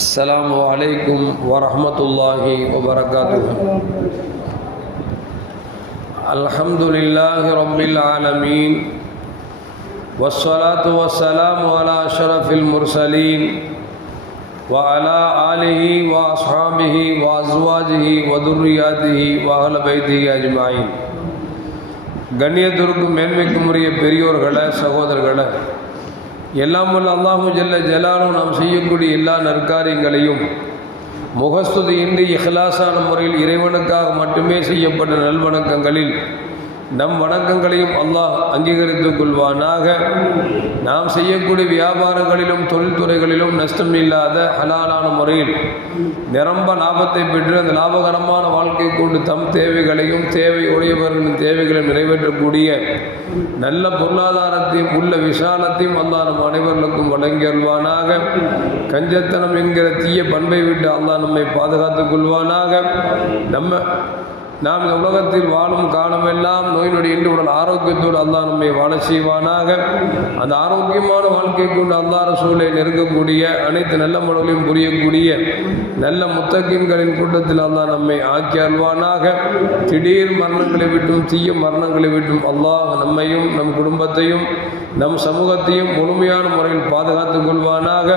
السلام علیکم ورحمۃ اللہ وبرکاتہ۔ الحمد للہ رب العالمین، والصلاة والسلام على شرف المرسلین وعلى آلہ وأصحابہ وأزواجہ وذریاتہ وأہل بیتہ اجمعین۔ گنیہ درگ میل میں کمریے پیری اور گڑا ہے سہودر گڑا ہے எல்லாம் வல்ல அல்லாஹு ஜல்ல ஜலாலும் நாம் செய்யக்கூடிய எல்லா நற்காரியங்களையும் முகஸ்துதியின்றி இஹ்லாசான முறையில் இறைவனுக்காக மட்டுமே செய்யப்பட்ட நல்வணக்கங்களில் நம் வணக்கங்களையும் அல்லாஹ் அங்கீகரித்துக் கொள்வானாக. நாம் செய்யக்கூடிய வியாபாரங்களிலும் தொழில்துறைகளிலும் நஷ்டம் இல்லாத ஹலாலான முறையில் நிரம்ப லாபத்தை பெற்று அந்த லாபகரமான வாழ்க்கை கொண்டு தம் தேவைகளையும் தேவை உடையவர்களின் தேவைகளையும் நிறைவேற்றக்கூடிய நல்ல பொருளாதாரத்தையும் உள்ள விசாலத்தையும் அல்லாஹ் நம் அனைவர்களுக்கும் வழங்கி அல்வானாக கஞ்சத்தனம் என்கிற தீய பண்பை விட்டு அல்லாஹ் நம்மை பாதுகாத்துக் கொள்வானாக. நம்ம நாம் இந்த உலகத்தில் வாழும் காலமெல்லாம் நோய் நொடி என்று உடல் ஆரோக்கியத்தோடு அல்லா நம்மை வாழ செய்வானாக. அந்த ஆரோக்கியமான வாழ்க்கை கொண்டு அல்லாற சூழலை நெருங்கக்கூடிய அனைத்து நல்ல மனங்களையும் புரியக்கூடிய நல்ல முத்தகின்களின் கூட்டத்தில் அல்லா நம்மை ஆக்கி அல்வானாக திடீர் மரணங்களை விட்டும் தீய மரணங்களை விட்டும் அல்லாஹ் நம்மையும் நம் குடும்பத்தையும் நம் சமூகத்தையும் முழுமையான முறையில் பாதுகாத்துக் கொள்வானாக.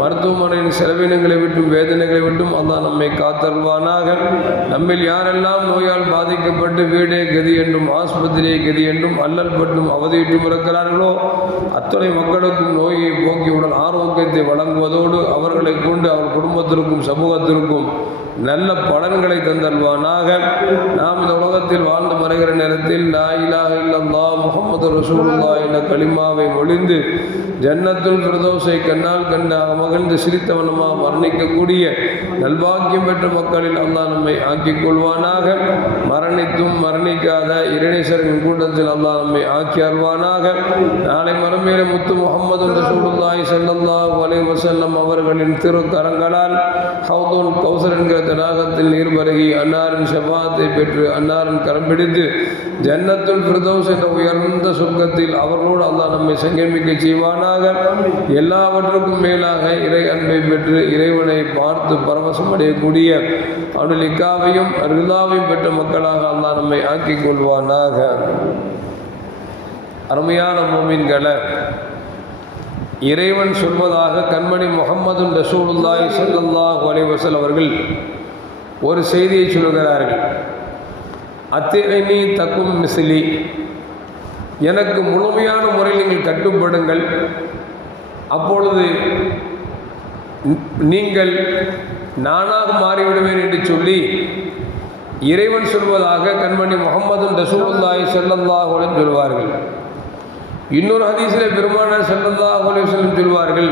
மருத்துவமனையின் செலவினங்களை விட்டும் வேதனைகளை விட்டும் அல்லா நம்மை காத்தல்வானாக நம்மில் யாரெல்லாம் நோயால் பாதிக்கப்பட்டு வீடே கதி என்றும் ஆஸ்பத்திரியை கதி என்றும் அல்லல் பட்டும் அவதியிட்டும் இருக்கிறார்களோ? அத்தனை மக்களுக்கும் நோயை போக்கி உடல் ஆரோக்கியத்தை வழங்குவதோடு அவர்களை கொண்டு அவர் குடும்பத்திற்கும் சமூகத்திற்கும் நல்ல பலன்களை தந்தல்வானாக. நாம் இந்த உலகத்தில் வாழ்ந்து மறைகிற நேரத்தில் நாயிலாக இல்லல்லா முகமது ரசூலுல்லா என்ற களிமாவை மொழிந்து ஜன்னத்துல் பிரதோஷை கண்ணால் கண்ணாக மகிழ்ந்து சிரித்தவனமாக மரணிக்கக்கூடிய நல்வாக்கியம் பெற்ற மக்களில் அல்லாஹ் நம்மை ஆக்கிக் கொள்வானாக. மரணித்தும் மரணிக்காத இரணேசரின் கூட்டத்தில் அல்லாஹ் நம்மை ஆக்கி அருவானாக நாளை மறுமையில முத்து முகமது ரசூலுல்லாய் செல்லந்தா அலைஹி வசல்லம் அவர்களின் திருக்கரங்களால் ஹவுதூன் கௌசர் என்கிற தடாகத்தில் நீர் பருகி அன்னாரின் செவ்வாத்தை பெற்று அன்னாரின் கரம் பிடித்து ஜன்னத்துல் பிரதோஸ் என்ற உயர்ந்த சொர்க்கத்தில் அவர்களோடு அல்லாஹ் நம்மை சங்கமிக்க செய்வானாக. எல்லாவற்றுக்கும் மேலாக இறை அன்பை பெற்று இறைவனை பார்த்து பரவசம் அடையக்கூடிய அவனுடைய இக்காவையும் பெற்ற மக்களாக அல்லாஹ் நம்மை ஆக்கிக் கொள்வானாக. அருமையான மோமின்களை இறைவன் சொல்வதாக கண்மணி முகமது ரசூலுல்லாய் சல்லல்லாஹு அலைவசல் அவர்கள் ஒரு செய்தியை சொல்கிறார்கள் அத்தினி தக்கும் மிசிலி எனக்கு முழுமையான முறையில் நீங்கள் கட்டுப்படுங்கள். அப்பொழுது நீங்கள் நானாக மாறிவிடுவேன் என்று சொல்லி இறைவன் சொல்வதாக கண்மணி முகமது ரசூலுல்லாய் செல்லல்லாஹுடன் சொல்வார்கள். இன்னொரு ஹதீஸில் பெருமான செல்லல்லாஹ் சொல்லும் சொல்வார்கள்.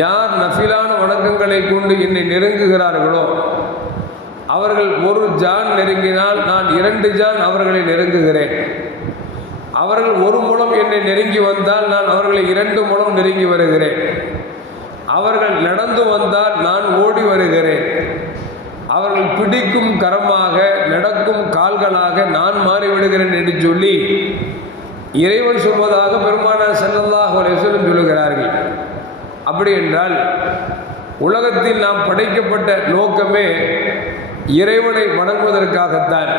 யார் நஃபிலான வணக்கங்களை கொண்டு என்னை நெருங்குகிறார்களோ அவர்கள் ஒரு ஜான் நெருங்கினால் நான் இரண்டு ஜான் அவர்களை நெருங்குகிறேன். அவர்கள் ஒரு மூலம் என்னை நெருங்கி வந்தால் நான் அவர்களை இரண்டு மூலம் நெருங்கி வருகிறேன். அவர்கள் நடந்து வந்தால் நான் ஓடி வருகிறேன். அவர்கள் பிடிக்கும் கரமாக நடக்கும் கால்களாக நான் மாறிவிடுகிறேன் என்று சொல்லி இறைவன் சொல்வதாக பெருமான செல்லல்லாஹ் சொல்லும் சொல்லுகிறார்கள். அப்படி என்றால் உலகத்தில் நாம் படைக்கப்பட்ட நோக்கமே இறைவனை வணங்குவதற்காகத்தான்.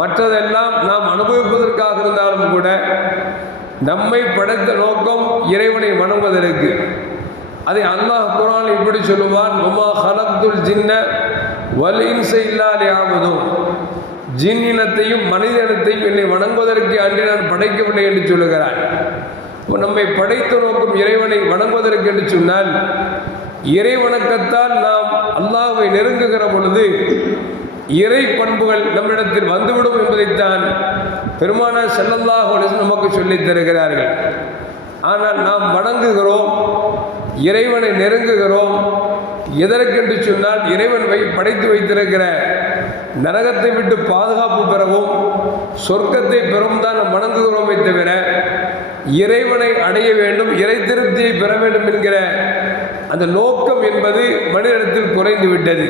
மற்றதெல்லாம் நாம் அனுபவிப்பதற்காக இருந்தாலும் கூட நம்மை படைத்த நோக்கம் இறைவனை வணங்குவதற்கு. அதை அல்லாஹ் குரான் இப்படி சொல்லுவான் உமா ஹலத்துல் ஜின்ன வல் இன்சை இல்லாதே ஆவதும் ஜின் இனத்தையும் மனித இனத்தையும் என்னை வணங்குவதற்கு அன்றி நான் படைக்கவில்லை என்று சொல்லுகிறான் நம்மை படைத்த நோக்கும் இறைவனை வணங்குவதற்கு என்று சொன்னால் இறைவணக்கத்தால் நாம் அல்லாஹை நெருங்குகிற பொழுது இறை பண்புகள் நம்மிடத்தில் வந்துவிடும் என்பதைத்தான் பெருமான செல்லல்லாஹ் நமக்கு சொல்லித் தருகிறார்கள். ஆனால் நாம் வணங்குகிறோம் இறைவனை நெருங்குகிறோம் எதற்கென்று சொன்னால் இறைவன் வை படைத்து வைத்திருக்கிற நரகத்தை விட்டு பாதுகாப்பு பெறவும் சொர்க்கத்தை பெறவும் தான் நாம் வணங்குகிறோமே தவிர இறைவனை அடைய வேண்டும் இறை திருப்தியை பெற வேண்டும் என்கிற அந்த நோக்கம் என்பது மனிதனிடத்தில் குறைந்து விட்டது.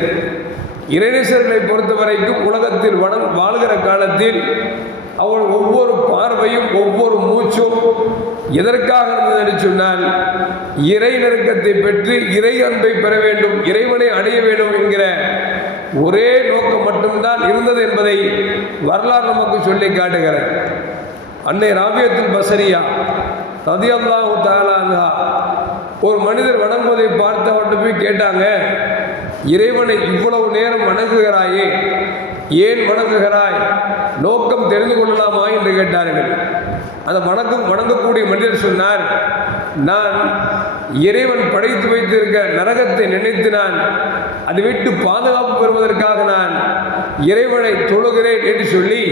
இறைநேசர்களை பொறுத்த வரைக்கும் உலகத்தில் வளம் வாழ்கிற காலத்தில் அவள் ஒவ்வொரு பார்வையும் ஒவ்வொரு மூச்சும் எதற்காக இருந்தது என்று சொன்னால் இறை நெருக்கத்தை பெற்று இறை அன்பை பெற வேண்டும் இறைவனை அடைய வேண்டும் என்கிற ஒரே நோக்கம் மட்டும்தான் இருந்தது என்பதை வரலாறு நமக்கு சொல்லி காட்டுகிறது. அன்னை ராபியத்தில் பசரியா ரதியல்லாஹு தாலான்ஹா ஒரு மனிதர் வணங்குவதை பார்த்து அவர்கிட்ட போய் கேட்டாங்க இறைவனை இவ்வளவு நேரம் வணங்குகிறாயே ஏன் வணங்குகிறாய்? நோக்கம் தெரிந்து கொள்ளலாமா? என்று கேட்டார்கள். அந்த வணக்கம் வணங்கக்கூடிய மனிதர் சொன்னார் நான் இறைவன் படைத்து வைத்திருக்க நரகத்தை நினைத்து நான் அதை விட்டு பாதுகாப்பு பெறுவதற்காக நான் இறைவனை தொழுகிறேன் என்று சொல்லி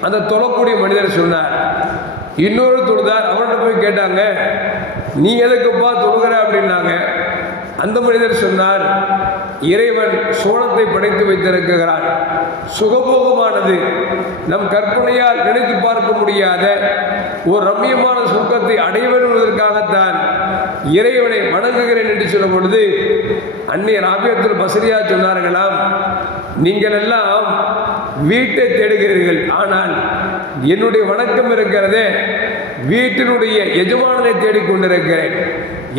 அந்த தொழக்கூடிய மனிதர் சொன்னார். இன்னொரு தொழுதார் அவர்கிட்ட போய் கேட்டாங்க நீ எதுக்குப்பா தொழுகிற? அப்படின்னாங்க. அந்த மனிதர் சொன்னார் இறைவன் சோளத்தை படைத்து வைத்திருக்கிறான். சுகபோகமானது. நம் கற்பனையால் நினைத்து பார்க்க முடியாத ஒரு ரம்மியமான சுகத்தை அடைய வேண்டுவதற்காகத்தான் இறைவனை வணங்குகிறேன் என்று சொல்லும் பொழுது அன்னை ராபியத்தில் பசரியா சொன்னார்களாம் நீங்கள் எல்லாம் வீட்டை தேடுகிறீர்கள். ஆனால் என்னுடைய வணக்கம் இருக்கிறதே வீட்டினுடைய எஜமானனை தேடிக்கொண்டிருக்கிறேன்.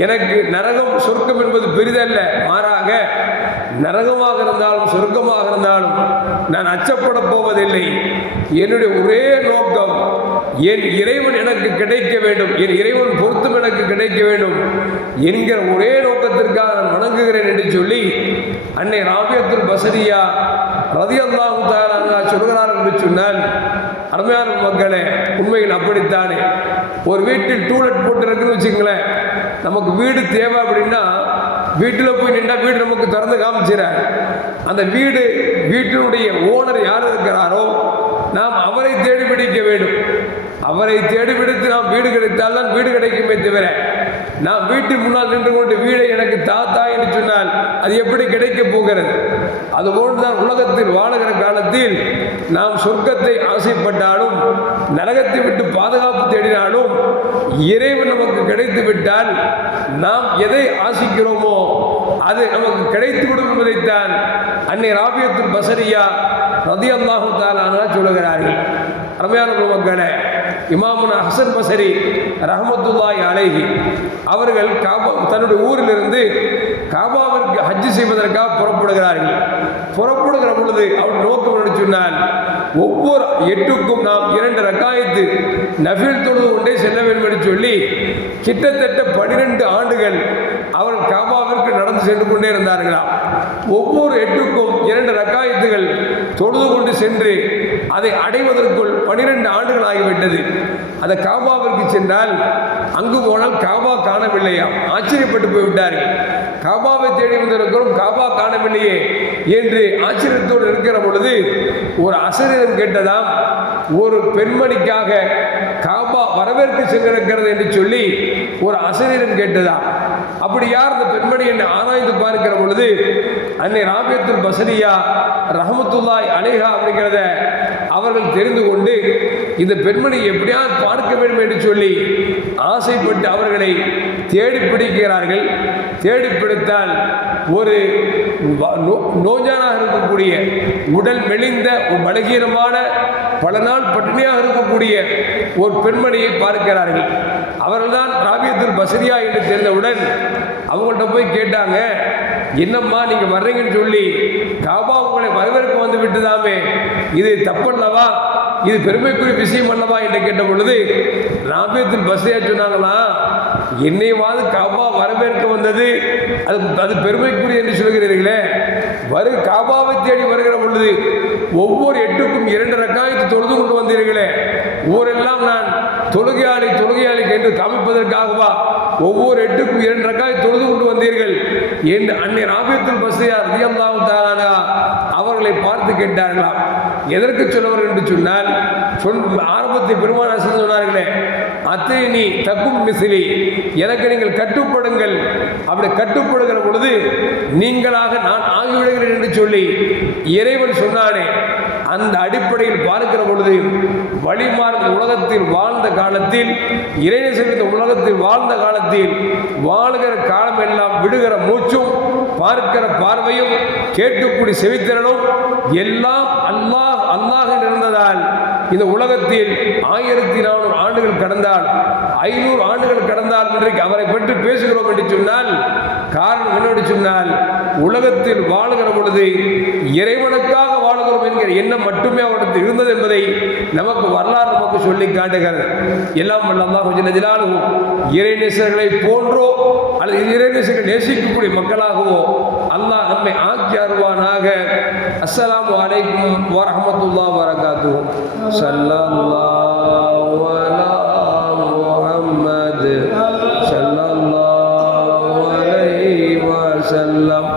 எனக்கு நரகம் சொர்க்கம் என்பது பெரிதல்ல. மாறாக நரகமாக இருந்தாலும் சொர்க்கமாக இருந்தாலும் நான் அச்சப்பட போவதில்லை. என்னுடைய ஒரே நோக்கம் என் இறைவன் எனக்கு கிடைக்க வேண்டும். என் இறைவன் பொருத்தம் எனக்கு கிடைக்க வேண்டும். என்கிற ஒரே நோக்கத்திற்காக நான் வணங்குகிறேன் என்று சொல்லி அன்னை ராபியத்துல் பசரியா ரதி அல்லாஹு தாலா சொல்கிறார் என்று சொன்னால் அருமையான மக்களே உண்மையில் அப்படித்தானே. ஒரு வீட்டில் டூலெட் போட்டுருக்குன்னு வச்சுங்களேன் நமக்கு வீடு தேவை அப்படின்னா வீட்டில் போய் நின்றா வீடு நமக்கு திறந்து காமிச்சிட அந்த வீடு வீட்டினுடைய ஓனர் யார் இருக்கிறாரோ நாம் அவரை தேடி பிடிக்க வேண்டும். அவரை தேடி பிடித்து நாம் வீடு கிடைத்தால் தான் வீடு கிடைக்குமே தவிர நாம் வீட்டின் முன்னால் நின்று கொண்டு வீடை எனக்கு தாத்தா என்று சொன்னால் அது எப்படி கிடைக்கப் போகிறது? அதுபோன்றுதான் உலகத்தில் வாழுகிற காலத்தில் நாம் சொர்க்கத்தை ஆசைப்பட்டாலும் நரகத்தை விட்டு பாதுகாப்பு தேடினாலும் இறைவன் நமக்கு கிடைத்து விட்டால் நாம் எதை ஆசிக்கிறோமோ அது நமக்கு கிடைத்து விடும் என்பதைத்தான் அன்னை ராபியத்துல் பசரியா ரதி அல்லாஹு தாலானா சொல்லுகிறார்கள். அருமையான மக்களே இமாமுனா ஹசன் பசரி ரஹமத்துல்லாய் அலைஹி அவர்கள் காபா தன்னுடைய ஊரிலிருந்து காபாவிற்கு ஹஜ்ஜு செய்வதற்காக புறப்படுகிறார்கள். புறப்படுகிற பொழுது அவர் நோக்கம் சொன்னால் ஒவ்வொரு எட்டுக்கும் நாம் இரண்டு ரக்காயத்து நஃபில் தொழுது கொண்டே செல்ல வேண்டும் என்று சொல்லி கிட்டத்தட்ட பனிரெண்டு ஆண்டுகள் அவர்கள் காபாவிற்கு நடந்து சென்று கொண்டே இருந்தார்களாம் ஒவ்வொரு எட்டுக்கும் இரண்டு ரக்காயத்துகள் தொழுது கொண்டு சென்று அதை அடைவதற்குள் பனிரெண்டு ஆண்டுகள் ஆகிவிட்டது. அந்த காபாவிற்கு சென்றால் அங்கு போனால் காபா காணவில்லையா ஆச்சரியப்பட்டு போய்விட்டார்கள். காபாவை தேடி வந்திருக்கிறோம். காபா காணவில்லையே என்று ஆச்சரியத்தோடு இருக்கிற பொழுது ஒரு அசரிதம் கேட்டதாம் ஒரு பெண்மணிக்காக காபா வரவேற்பு சென்றிருக்கிறது என்று சொல்லி ஒரு அசரீரம் கேட்டதாம். அப்படி யார் அந்த பெண்மணி? என்று ஆராய்ந்து பார்க்கிற பொழுது அன்னை ராபியத்துல் பசரியா ரஹமத்துல்லாய் அலேஹா அப்படிங்கிறத அவர்கள் தெரிந்து கொண்டு இந்த பெண்மணி எப்படியாவது பார்க்க வேண்டும் என்று சொல்லி ஆசைப்பட்டு அவர்களை தேடி பிடிக்கிறார்கள். தேடி பிடித்தால் ஒரு வ- நோ- நோஞ்சானாக இருக்கக்கூடிய உடல் மெலிந்த ஒரு பலகீனமான பல நாள் பட்டினியாக இருக்கக்கூடிய ஒரு பெண்மணியை பார்க்கிறார்கள். அவர்கள்தான் ராபியத்தில் பசரியா என்று தெரிந்தவுடன் அவங்கள்ட்ட போய் கேட்டாங்க என்னம்மா நீங்கள் வர்றீங்கன்னு சொல்லி காபா விட்டுதாமே. இது தப்பல்லவா? இது பெருமைக்குரிய விஷயம் அல்லவா என்று கேட்ட பொழுது ராபியத்தில் பஸ்ரியா சொன்னாங்களா என்னைவாது காபா வரவேற்க வந்தது? அது அது பெருமைக்குரிய என்று சொல்கிறீர்களே. வரு காபாவை தேடி வருகிற பொழுது ஒவ்வொரு எட்டுக்கும் இரண்டு ரக்காயத்தை தொழுது கொண்டு வந்தீர்களே. ஊரெல்லாம் நான் தொழுகையாளி தொழுகையாளி என்று காமிப்பதற்காகவா? ஒவ்வொரு எட்டுக்கும் இரண்டு ரக்காய் தொழுது கொண்டு வந்தீர்கள். என்று அன்னை ராபியத்துல் பசியார் ரதியல்லாஹு அவர்களை பார்த்து கேட்டார்களாம். எதற்கு சொல்லவர் என்று சொன்னால் சொல் ஆரம்பத்தில் பெருமான சொன்னார்களே அத்தை நீ தக்கும் மிசிலி எனக்கு நீங்கள் கட்டுப்படுங்கள். அப்படி கட்டுப்படுகிற பொழுது நீங்களாக நான் ஆகிவிடுகிறேன் என்று சொல்லி இறைவன் சொன்னானே அந்த அடிப்படையில் பார்க்கிற பொழுது வழிமார்ந்த உலகத்தில் வாழ்ந்த காலத்தில் இறைநேசம் இந்த உலகத்தில் வாழ்ந்த காலத்தில் வாழ்கிற காலம் எல்லாம் விடுகிற மூச்சும் பார்க்கிற பார்வையும் கேட்டுக்கூடிய செவித்திறனும் எல்லாம் அல்லாஹ் அல்லாஹ் இருந்ததால் இந்த உலகத்தில் ஆயிரத்தி நானூறு ஆண்டுகள் கடந்தால் ஐநூறு ஆண்டுகள் கடந்தால் இன்றைக்கு அவரை பற்றி பேசுகிறோம் என்று சொன்னால் காரணம் என்னவென்று சொன்னால் உலகத்தில் வாழுகிற பொழுது இறைவனுக்காக வாழுகிறோம் என்கிற எண்ணம் மட்டுமே அவரிடத்தில் இருந்தது என்பதை நமக்கு வரலாறு நமக்கு சொல்லி காட்டுகிறது. எல்லாம் வல்ல கொஞ்சம் ஜல்ல ஜலாலுஹு. இறைநேசர்களை போன்றோ அல்லது இறைநேசர்கள் நேசிக்கக்கூடிய மக்களாகவோ அல்லாஹ் நம்மை ஆக்கி அருவானாக அஸ்லாம் வலைக்கும் வரமத்துல்லா வரகாத்துஹு ஸல்லல்லாஹு அலா முஹம்மது. ஸல்லல்லாஹு அலைஹி வஸல்லம்.